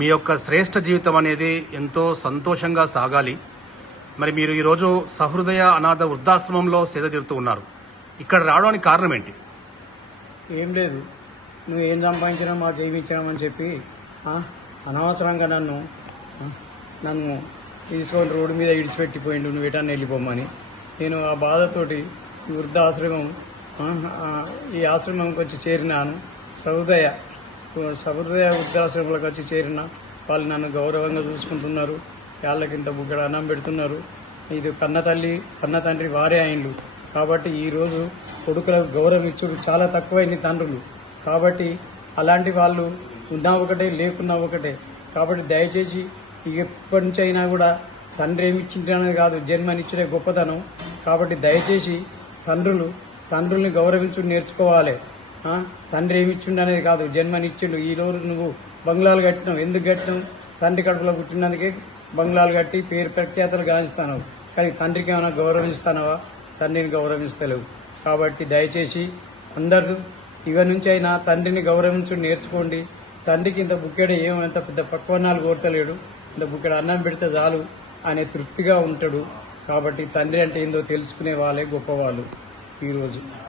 మీ యొక్క శ్రేష్ఠ జీవితం అనేది ఎంతో సంతోషంగా సాగాలి. మరి మీరు ఈరోజు సహృదయ అనాథ వృద్ధాశ్రమంలో సేద తీరుతూ ఉన్నారు. ఇక్కడ రావడానికి కారణం ఏంటి? ఏం లేదు, నువ్వు ఏం సంపాదించినా మాకు ఏమి ఇచ్చినామని చెప్పి అనవసరంగా నన్ను తీసుకొని రోడ్డు మీద ఇడిచిపెట్టిపోయిండు, నువ్వు ఎటన్నా వెళ్ళిపోమని. నేను ఆ బాధతోటి ఈ వృద్ధాశ్రమం ఈ ఆశ్రమంకి వచ్చి చేరినాను. సహృదయ వృద్ధాశ్రమంలోకి వచ్చి చేరిన వాళ్ళు నన్ను గౌరవంగా చూసుకుంటున్నారు. వాళ్ళకింత బుగ్గడ అన్నం పెడుతున్నారు. ఇది కన్న తండ్రి వారే అయిన్లు. కాబట్టి ఈరోజు కొడుకులకు గౌరవం ఇచ్చుడు చాలా తక్కువైంది తండ్రులు. కాబట్టి అలాంటి వాళ్ళు ఉన్నా ఒకటే లేకున్నా ఒకటే. కాబట్టి దయచేసి ఎప్పటి నుంచి అయినా కూడా తండ్రి ఏమిచ్చింటనేది కాదు, జన్మనిచ్చుడే గొప్పతనం. కాబట్టి దయచేసి తండ్రుల్ని గౌరవించుడు నేర్చుకోవాలి. తండ్రి ఏమిచ్చిండు అనేది కాదు, జన్మనిచ్చిండు. ఈ రోజు నువ్వు బంగ్లాలు కట్టినావు, ఎందుకు కట్టినావు? తండ్రి కడుపులో పుట్టినందుకే బంగ్లాలు కట్టి పేరు ప్రఖ్యాతలు గాంచుతావు. కానీ తండ్రికి ఏమైనా గౌరవిస్తానవా? తండ్రిని గౌరవిస్తలేవు. కాబట్టి దయచేసి అందరూ ఇక నుంచి అయినా తండ్రిని గౌరవించుడు నేర్చుకోండి. తండ్రికి ఇంత బుక్కెడ ఏమంత పెద్ద పక్వన్నాలు కోరతలేడు, ఇంత బుక్కెడ అన్నం పెడితే చాలు అనే తృప్తిగా ఉంటాడు. కాబట్టి తండ్రి అంటే ఏందో తెలుసుకునే వాళ్ళే గొప్పవాళ్ళు ఈరోజు.